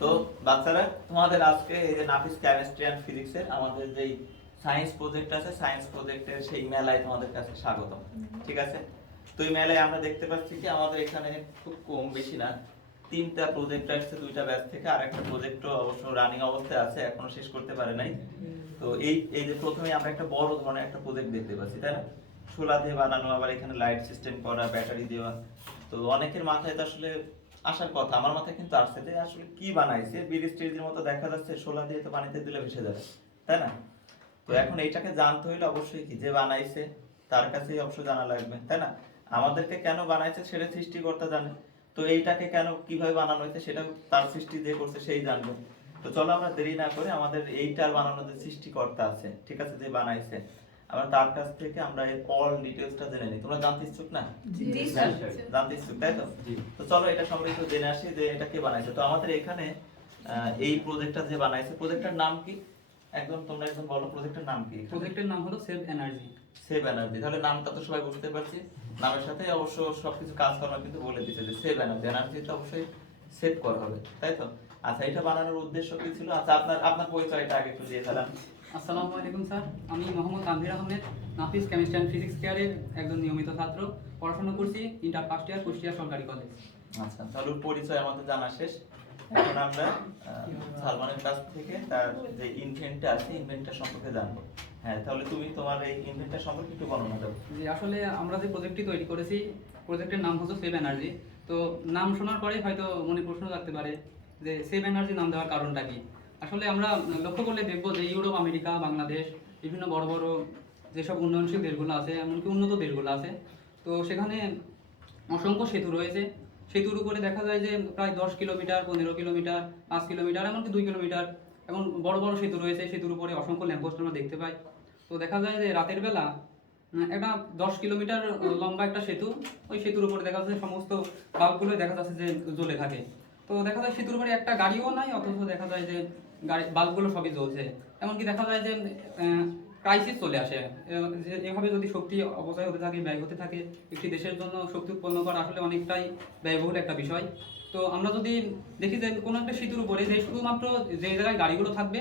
তো বাচ্চারা তোমাদের আজকে এই যে নাফিস কেমিস্ট্রি অ্যান্ড ফিজিক্সের আমাদের যেই সায়েন্স প্রজেক্ট আছে সায়েন্স প্রজেক্টের সেই মেলায় তোমাদের কাছে স্বাগতম। ঠিক আছে, তো এই মেলায় আমরা দেখতে পাচ্ছি কি আমাদের এখানে খুব কম বেশি না 3টা প্রজেক্ট আসছে 2টা ব্যাচ থেকে, আর একটা প্রজেক্টও অবশ্য রানিং অবস্থায় আছে, এখনো শেষ করতে পারে নাই। তো এই এই যে প্রথমে আমরা একটা বড় ধরনের একটা প্রজেক্ট দেখতে পাচ্ছি, তাই না? সোলার দিয়ে বানানো, আবার এখানে লাইট সিস্টেম করা, ব্যাটারি দেওয়া। তো অনেকের মাথায় তো আসলে আসার কথা, আমার মাথায় কিন্তু আসছে যে আসলে কি বানাইছে, ব্রিজ স্টেজের মতো দেখা যাচ্ছে, সোলার দিয়ে তো পানিতে দিলে ভেসে যাবে, তাই না? তো এখন এইটাকে জানতে হইলে অবশ্যই কি যে বানাইছে তার কাছেই অবশ্যই জানা লাগবে, তাই না? আমাদেরকে কেন বানাইছে সেটা সৃষ্টিকর্তা জানে, তো এইটাকে কেন কিভাবে বানানো হয়েছে সেটা তার সৃষ্টি যে করছে সেই জানবে। তো চলো আমরা দেরি না করে আমাদের এইটার বানানোর যে সৃষ্টিকর্তা আছে, ঠিক আছে, যে বানাইছে, আমরা তার কাছ থেকে আমরা এর অল ডিটেইলসটা জেনে নিই। তোমরা জানতে ইচ্ছুক না? জি হ্যাঁ, স্যার। জানতে ইচ্ছুক, তাই তো? তো চলো এটা সম্পর্কে একটু জেনে আসি যে এটা কে বানাইছে। তো আমাদের এখানে এই প্রজেক্টটা যে বানাইছে, প্রজেক্টটার নাম কি? একদম তোমরা একদম বলো, প্রজেক্টের নাম কি? প্রজেক্টের নাম হলো সেভ এনার্জি। Save energy. তাহলে নামটা তো সবাই বুঝতে পারছি, নামের সাথে অবশ্য সবকিছু কাজ করানো কিন্তু বলে দিচ্ছে যে সেভ এনার্জি, এনার্জিটা অবশ্যই সেভ করা হবে, তাই তো? আচ্ছা, এটা বানানোর উদ্দেশ্য কি ছিল? আচ্ছা, আপনার আপনার পরিচয়টা আগে একটু দিয়ে ফেলাম। আসসালামু আলাইকুম স্যার, আমি মোহাম্মদ তানভীর আহমেদ, নাফিস কেমিস্ট্রি অ্যান্ড ফিজিক্স কেয়ারের একজন নিয়মিত ছাত্র। পড়াশোনা করছি ইন্টার ফার্স্ট ইয়ার, কুষ্টিয়া সরকারি কলেজ। আচ্ছা, তাহলে পরিচয় আমাদের জানা শেষ। এখন আমরা সালমানের কাছ থেকে তার যে ইনভেন্টটা আছে ইনভেন্টটা সম্পর্কে জানবো। হ্যাঁ, তাহলে তুমি তোমার এই ইনভেন্টটা সম্পর্কে একটু বর্ণনা দাও। যে আসলে আমরা যে প্রজেক্টটি তৈরি করেছি, প্রজেক্টের নাম হচ্ছে সেভ এনার্জি। তো নাম শোনার পরে হয়তো মনে প্রশ্ন থাকতে পারে যে সেভ এনার্জি নাম দেওয়ার কারণটা কি। আসলে আমরা লক্ষ্য করলে দেখবো যে ইউরোপ, আমেরিকা, বাংলাদেশ, বিভিন্ন বড় বড় যেসব উন্নয়নশীল দেশগুলো আছে, এমনকি উন্নত দেশগুলো আছে, তো সেখানে অসংখ্য সেতু রয়েছে। সেতুর উপরে দেখা যায় যে প্রায় 10 কিলোমিটার, 15 কিলোমিটার, 5 কিলোমিটার, এমনকি 2 কিলোমিটার এমন বড় বড় সেতু রয়েছে। সেতুর উপরে অসংখ্য ল্যাম্পপোস্ট আমরা দেখতে পাই। তো দেখা যায় যে রাতের বেলা একটা 10 কিলোমিটার লম্বা একটা সেতু, ওই সেতুর উপরে দেখা যাচ্ছে সমস্ত বাল্বগুলো দেখা যাচ্ছে যে জ্বলে থাকে। তো দেখা যায় সেতুর উপরে একটা গাড়িও নাই, অথচ দেখা যায় যে গাড়ি বাল্বগুলো সবই জ্বলছে। এমনকি দেখা যায় যে ক্রাইসিস চলে আসে। যে এভাবে যদি শক্তি অপচয় হতে থাকে, ব্যয় হতে থাকে, একটি দেশের জন্য শক্তি উৎপন্ন করা আসলে অনেকটাই ব্যয়বহুল একটা বিষয়। তো আমরা যদি দেখি যে কোনো একটা সেতুর উপরে যে শুধুমাত্র যে জায়গায় গাড়িগুলো থাকবে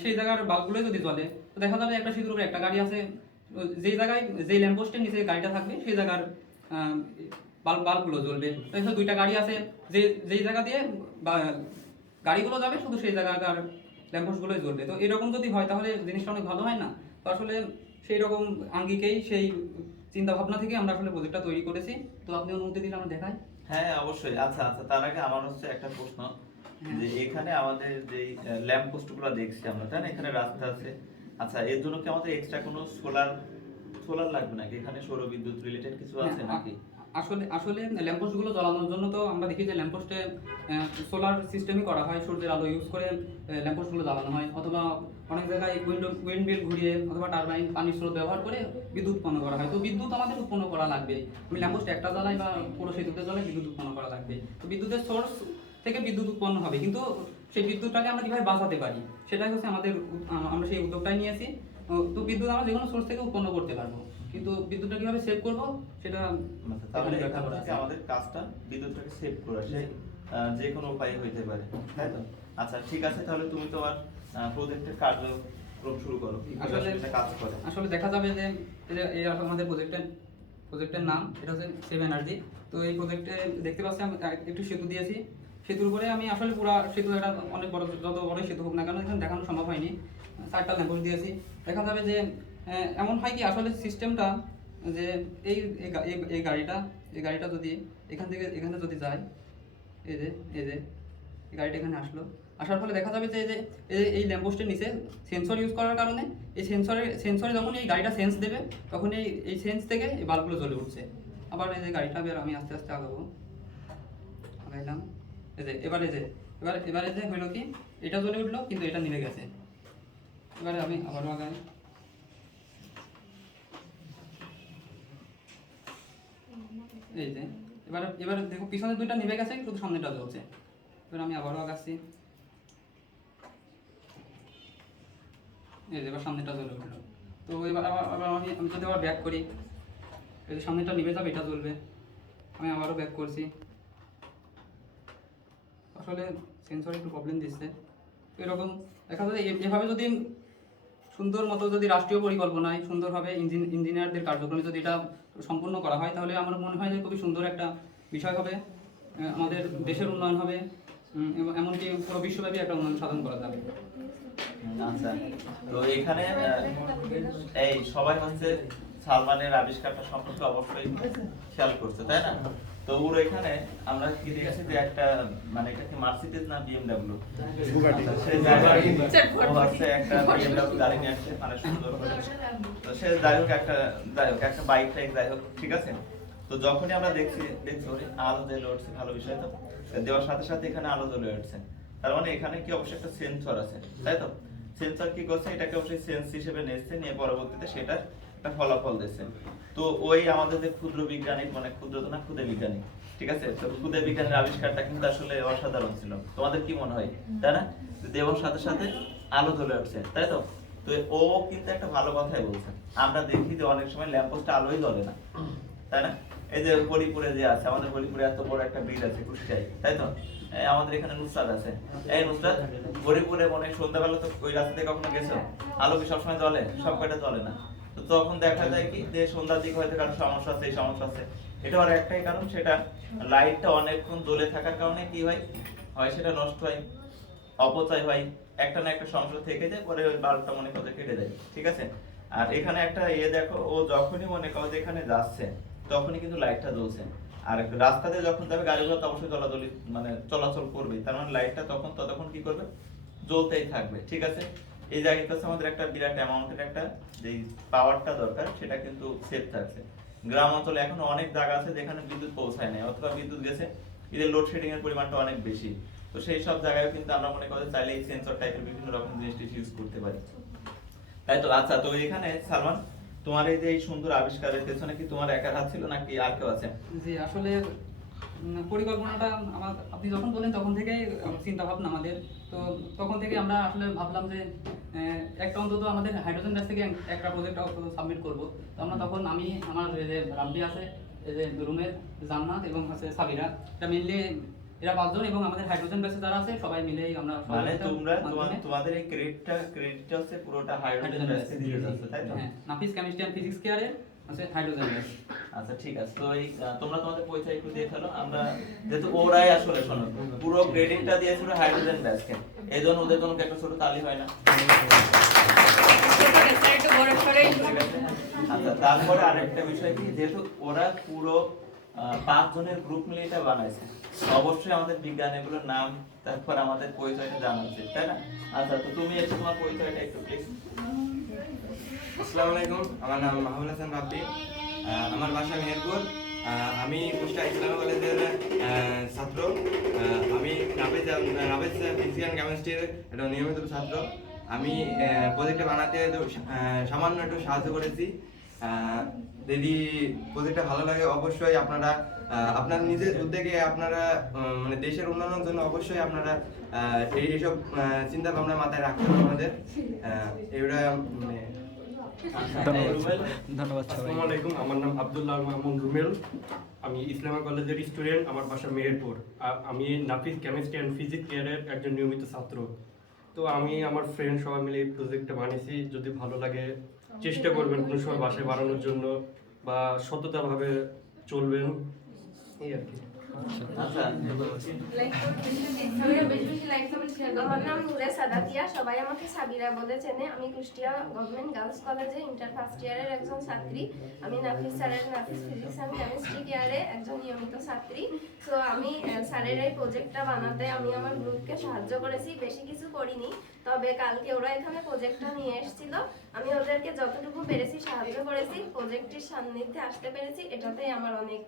সেই জায়গার বাল্বগুলোই যদি জ্বলে, তো দেখা যাবে একটা সেতুর উপরে একটা গাড়ি আছে, যেই জায়গায় যেই ল্যাম্পপোস্টের নিচে গাড়িটা থাকবে সেই জায়গার বাল্বগুলো জ্বলবে। তাই 2টা গাড়ি আছে, যেই জায়গা দিয়ে গাড়িগুলো যাবে শুধু সেই জায়গাকার ল্যাম্পপোস্টগুলোই জ্বলবে। তো এরকম যদি হয় তাহলে জিনিসটা অনেক ভালো হয় না? তো আসলে সেই রকম আঙ্গিকেই, সেই চিন্তা ভাবনা থেকে আমরা আসলে প্রজেক্টটা তৈরি করেছি। তো আপনি অনুমতি দিলে আমরা দেখাই। হ্যাঁ, অবশ্যই। আচ্ছা আচ্ছা, তার আগে আমার হচ্ছে একটা প্রশ্ন, যে এখানে আমাদের যে ল্যাম্প পোস্ট গুলো দেখছি আমরা, তাই না? এখানে রাস্তা আছে। আচ্ছা, এর জন্য কি আমাদের এক্সট্রা কোনো সোলার সোলার লাগবে নাকি? এখানে সৌর বিদ্যুৎ রিলেটেড কিছু আছে নাকি? আসলে আসলে ল্যাম্পপোস্টগুলো জ্বালানোর জন্য তো আমরা দেখি যে ল্যাম্পপোস্টে সোলার সিস্টেমই করা হয়, সূর্যের আলো ইউজ করে ল্যাম্পপোস্টগুলো জ্বালানো হয়, অথবা অনেক জায়গায় উইন্ড মিল ঘুরিয়ে অথবা টারবাইন, পানির স্রোত ব্যবহার করে বিদ্যুৎ উৎপন্ন করা হয়। তো বিদ্যুৎ আমাদের উৎপন্ন করা লাগবে। আমি ল্যাম্পপোস্ট একটা জ্বালাই বা পুরো সেতুতে জ্বালাই, বিদ্যুৎ উৎপন্ন করা লাগবে। তো বিদ্যুতের সোর্স থেকে বিদ্যুৎ উৎপন্ন হবে, কিন্তু সেই বিদ্যুৎটাকে আমরা কিভাবে বাঁচাতে পারি সেটাই হচ্ছে আমাদের আমরা সেই উদ্যোগটাই নিয়েছি। তো বিদ্যুৎ আমরা যে কোনো সোর্স থেকে উৎপন্ন করতে পারবো, কিন্তু বিদ্যুৎটা কিভাবে সেভ করব সেটা আচ্ছা, তাহলে এখান থেকে আমাদের কাজটা বিদ্যুৎটাকে সেভ করা, সে যে কোনো উপায়ে হইতে পারে, তাই তো? আচ্ছা, ঠিক আছে, তাহলে তুমি তোমার প্রজেক্টের কার্যক্রম শুরু করো, কিভাবে আসলে এটা কাজ করে। আসলে দেখা যাবে যে এই আমাদের প্রজেক্টের নাম, এটা হচ্ছে সেভ এনার্জি। তো এই প্রজেক্টে দেখতে পাচ্ছি আমি একটু সেতু দিয়েছি। সেতুর উপরে আমি আসলে পুরো সেতু, এটা অনেক বড়, যত বড় সেতু হোক না কেন এখানে দেখানো সম্ভব হয়নি, 4টা ল্যাম্পপোস্ট দিয়েছি। দেখা যাবে যে এমন হয় কি আসলে সিস্টেমটা, যে এই এই গা- এই- এই গাড়িটা এই গাড়িটা যদি এখান থেকে এখানে যদি যায়, এই যে এই যে এই গাড়িটা এখানে আসলো, আসার ফলে দেখা যাবে যে এই ল্যাম্পপোস্টের নিচে সেন্সর ইউজ করার কারণে এই সেন্সরে যখন এই গাড়িটা সেন্স দেবে, তখন এই সেন্স থেকে এই বাল্বগুলো জ্বলে উঠছে। আবার এই যে গাড়িটা বের, আমি আস্তে আস্তে আগাবো, আগাইলাম। এই যে এবারে যে হইলো কি, এটা জ্বলে উঠলো কিন্তু এটা নিভে গেছে। এবারে আমি আবারও আগাই। এই যে এবারে দেখো পিছনে 2টা নিভে গেছে, শুধু সামনেটা জ্বলছে। এবার আমি আবারও আগাচ্ছি। এই যে এবার সামনেটা জ্বলে উঠলো। তো এবার আবার আমি যদি আবার ব্যাক করি, এই যে সামনেটা নিভে যাবে, এটা জ্বলবে। আমি আবারও ব্যাক করছি, আসলে সেন্সর একটু প্রবলেম দিচ্ছে। তো এরকম দেখা যায় এভাবে যদি সুন্দর মতো যদি রাষ্ট্রীয় পরিকল্পনায় সুন্দরভাবে ইঞ্জিনিয়ারদের কার্যক্রমে যদি এটা সম্পূর্ণ করা হয়, তাহলে আমার মনে হয় যে খুবই সুন্দর একটা বিষয় হবে, আমাদের দেশের উন্নয়ন হবে, এমনকি পুরো বিশ্বব্যাপী একটা উন্নয়ন সাধন করা যাবে। আচ্ছা, তো এখানে এই সবাই হচ্ছে সালমানের আবিষ্কারটা সম্পর্কে অবশ্যই খেয়াল করছে, তাই না? তো ওর এখানে আমরা কি দেখেছি যে একটা মানে এটা কি মার্সিডিজ না বিএমডব্লিউ, সে ও হচ্ছে একটা বিএমডব্লিউ গাড়ি নিয়ে আসছে, মানে সুন্দর করে। তো সে যাই হোক একটা বাইক টাইক যাই হোক, ঠিক আছে। তো যখনই আমরা দেখছি ওরে আলো জ্বলে উঠছে, ভালো বিষয় তো, দেওয়ার সাথে সাথে এখানে আলো জ্বলে উঠছে, তার মানে এখানে কি অবশ্যই একটা সেন্সর আছে, তাই তো? সেন্সর কি করছে, এটাকে অবশ্যই সেন্স হিসেবে নিচ্ছে, নিয়ে পরবর্তীতে সেটার একটা ফলাফল দিচ্ছে। তো ওই আমাদের যে ক্ষুদ্র বিজ্ঞানী, মানে ক্ষুদ্র তো না, ক্ষুদে বিজ্ঞানী, ঠিক আছে। তো ক্ষুদে বিজ্ঞানের আবিষ্কারটা কিন্তু আসলে অসাধারণ ছিল, তোমাদের কি মনে হয়, তাই না? দেওয়ার সাথে সাথে আলো জ্বলে উঠছে, তাই তো? তো ও কিন্তু একটা ভালো কথাই বলছে। আমরা দেখি যে অনেক সময় ল্যাম্পপোস্টে আলোই জ্বলে না, তাই না? এই যে হরিপুরে যে আছে, আমাদের হরিপুরে এত বড় একটা ব্রিজ আছে কুষ্টিয়ায়, তাই তো? আমাদের এখানে নুসরাত আছে, এই নুসরাত হরিপুরে অনেক সন্ধ্যাবেলা তো ওই রাস্তাতে কখনো গেছো? আলো কি সবসময় জ্বলে? সব কয়টা জ্বলে না। তো তখন দেখা যায় কি যে সন্ধ্যার দিকে হয়তো কারো সমস্যা আছে, এই সমস্যা আছে। এটা আর একটাই কারণ, সেটা লাইটটা অনেকক্ষণ জ্বলে থাকার কারণে কি হয়, হয় সেটা নষ্ট হয়, অপচয় হয়, একটা না একটা সমস্যা থেকে যায়, পরে ওই বাল্বটা মনে করো কেটে যায়, ঠিক আছে। আর এখানে একটা দেখো, ও যখনই মনে করো যে এখানে যাচ্ছে তখনই কিন্তু লাইটটা জ্বলছে। আর রাস্তাতে যখন যাবে গাড়িগুলো তো অবশ্যই দলাদলি মানে চলাচল করবে, তার মানে লাইটটা ততক্ষণ কি করবে, জ্বলতেই থাকবে, ঠিক আছে। এই জায়গাটা আমাদের একটা বিরাট অ্যামাউন্টের একটা যে পাওয়ারটা দরকার, সেটা কিন্তু সেভ থাকছে। গ্রাম অঞ্চলে এখনো অনেক জায়গা আছে যেখানে বিদ্যুৎ পৌঁছায় না, অথবা বিদ্যুৎ গেছে, এদের লোডশেডিং এর পরিমাণটা অনেক বেশি। তো সেই সব জায়গায় কিন্তু আমরা মনে করি চাইলে এই সেন্সর টাইপের বিভিন্ন রকম জিনিস ইউজ করতে পারি, তাই তো? আচ্ছা, তো এখানে সালমান, তোমার এই যে এই সুন্দর আবিষ্কারের পেছনে কি তোমার একার হাত ছিল নাকি আর কেউ আছে? জি, আসলে পরিকল্পনাটা আপনি যখন বলেন তখন থেকেই চিন্তা ভাবনা আমাদের। তো তখন থেকে আমরা আসলে ভাবলাম যে একটা অন্তত আমাদের হাইড্রোজেন গ্যাস থেকে একটা প্রজেক্ট সাবমিট করব। তো আমরা তখন আমি আমার যে রাব্বি আছে, এই যে রুমের জান্নাত এবং আছে সাবিরা, এটা মেইনলি এরা 5 জন, এবং আমাদের হাইড্রোজেন গ্যাসে যারা আছে সবাই মিলেই আমরা মানে তোমাদের এই ক্রেডিটটা হচ্ছে পুরোটা হাইড্রোজেন গ্যাসকে দিয়ে যাচ্ছে, তাই তো? হ্যাঁ, নাফিস কেমিস্ট্রি এন্ড ফিজিক্স কেয়ারে আছে হাইড্রোজেন গ্যাস। আচ্ছা, ঠিক আছে। তো এই তোমরা তোমাদের পরিচয় একটু দিয়ে ফেলো। আমরা যেহেতু ওরাই আসলে শোনো পুরো ক্রেডিটটা দিয়েছিল হাইড্রোজেন গ্যাসকে, এজন্য ওদের জন্য একটা ছোট তালি হয় না? আচ্ছা, তারপরে আরেকটা বিষয় কি, যেহেতু ওরা পুরো 5 জনের গ্রুপ মিলে এটা বানাইছে, অবশ্যই আমাদের বিজ্ঞান এগুলোর নাম, তারপর আমাদের পরিচয়টা জানা উচিত, তাই না? আচ্ছা, তো তুমি একটু তোমার পরিচয়টা একটু প্লিজ। আসসালামু আলাইকুম, আমার নাম মাহমুদ হাসান রাব্বি, আমার বাসা মেহেরপুর। আমি কুষ্টিয়া ইসলামী কলেজের ছাত্র। আমি নাফিস ফিজিক্স অ্যান্ড কেমিস্ট্রির একটা নিয়মিত ছাত্র। আমি প্রজেক্টটা বানাতে সামান্য একটু সাহায্য করেছি। যদি প্রজেক্টটা ভালো লাগে অবশ্যই আপনারা আপনার নিজের উদ্যোগে আপনারা মানে দেশের উন্নয়নের জন্য অবশ্যই আপনারা এইসব চিন্তা ভাবনা মাথায় রাখতে হবে আমাদের। এগুলা ধন্যবাদ। আসসালামু আলাইকুম, আমার নাম আব্দুল্লাহ মামুন রুমেল। আমি ইসলামা কলেজের স্টুডেন্ট, আমার বাসা মেহেরপুর। আমি নাফিস কেমিস্ট্রি অ্যান্ড ফিজিক্স ইয়ারের একজন নিয়মিত ছাত্র। তো আমি আমার ফ্রেন্ড সবাই মিলে এই প্রজেক্টটা বানিয়েছি। যদি ভালো লাগে চেষ্টা করবেন কোনো সময় বাসায় বানানোর জন্য, বা সততাভাবে চলবেন, এই আর কি। আমার নাম নূরে সাদাতিয়া, সবাই আমাকে সাবিরা বলে চেনে। আমি কুষ্টিয়া গভর্নমেন্ট গার্লস কলেজে ইন্টার ফার্স্ট ইয়ারের একজন ছাত্রী। আমি নাফিস স্যারের নাফিস ফিজিক্স অ্যান্ড কেমিস্ট্রি কেয়ারে একজন নিয়মিত ছাত্রী। তো আমি স্যারের এই প্রজেক্টটা বানাতে আমি আমার গ্রুপকে সাহায্য করেছি, বেশি কিছু করিনি। তবে কালকে ওরা এখানে প্রজেক্টটা নিয়ে এসেছিল, আমি ওদেরকে যতটুকু পেরেছি সাহায্য করেছি, প্রজেক্টটির সান্নিধ্যে আসতে পেরেছি, এটাতেই আমার অনেক।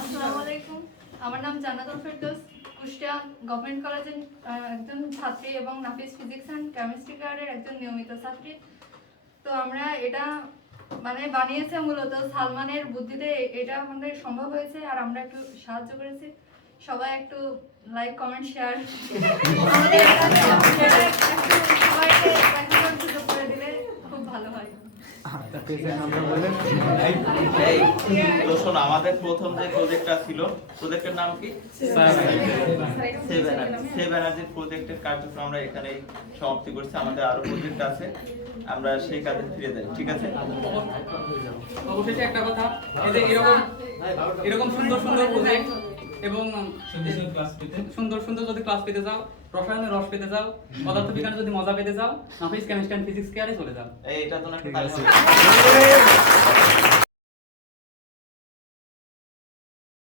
আসসালামু আলাইকুম, আমার নাম জান্নাতুল ফেরদৌস, কুষ্টিয়া গভর্নমেন্ট কলেজের একজন ছাত্রী এবং নাফিস ফিজিক্স অ্যান্ড কেমিস্ট্রি কেয়ারের একজন নিয়মিত ছাত্রী। তো আমরা এটা মানে বানিয়েছে মূলত সালমানের বুদ্ধিতে, এটা আমাদের সম্ভব হয়েছে, আর আমরা একটু সাহায্য করেছি। সবাই একটু লাইক, কমেন্ট, শেয়ার আমাদের একটু সবাইকে সুযোগ করে দিলে খুব ভালো হয়। এই তো শোনো, আমাদের প্রথম যে প্রজেক্টটা ছিল, প্রজেক্টের নাম কি? সেভ এনার্জি প্রজেক্টের কার্যক্রম আমরা এখানেই সমাপ্তি করছি। আমাদের আরো প্রজেক্ট আছে, আমরা সেই কাজে ফিরে যাই, ঠিক আছে? অবশেষে একটা কথা, এই যে এরকম সুন্দর সুন্দর প্রজেক্ট এবং সুন্দর সুন্দর যদি ক্লাস পেতে চাও, রসায়নের রস পেতে চাও, পদার্থবিজ্ঞানে যদি মজা পেতে চাও, নাফিস কেমিস্ট্রি এন্ড ফিজিক্স কেয়ারে চলে যাও। এইটা তো একটা